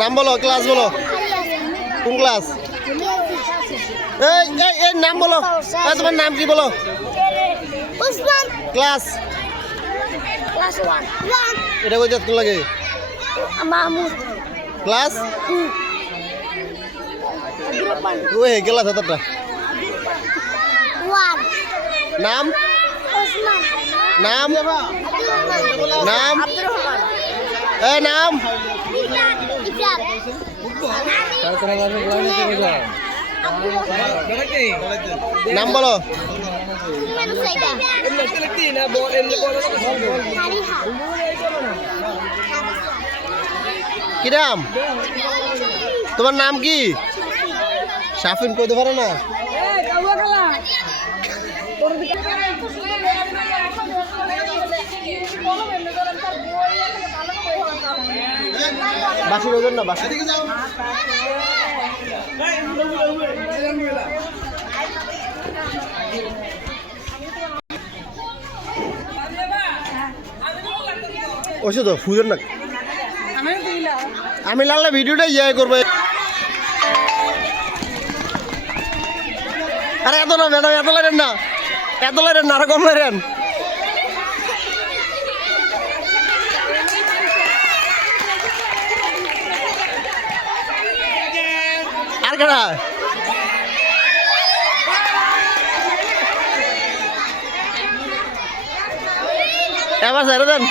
নাম বলো, ক্লাস বলো, কোন ক্লাস? এই নাম বলো, তোমার নাম কি বলো? ক্লাস এটা কই যাচ্ছ লাগে? ক্লাস ওই গেলা দাদাটা নাম নাম নাম নাম নাম বলো। কি নাম তোমার? নাম কি? শাফিন কইতে পারে না? বাসুর ওজন না বাসুর ওষুধ ফুজের না আমি লাগলে ভিডিওটা ইয়ে করবো। আরে এত না ম্যাডাম, এত লাইন না, এত লাইন না, আরো কম লাইন। আর কেনা এবার ছেড়ে দেন।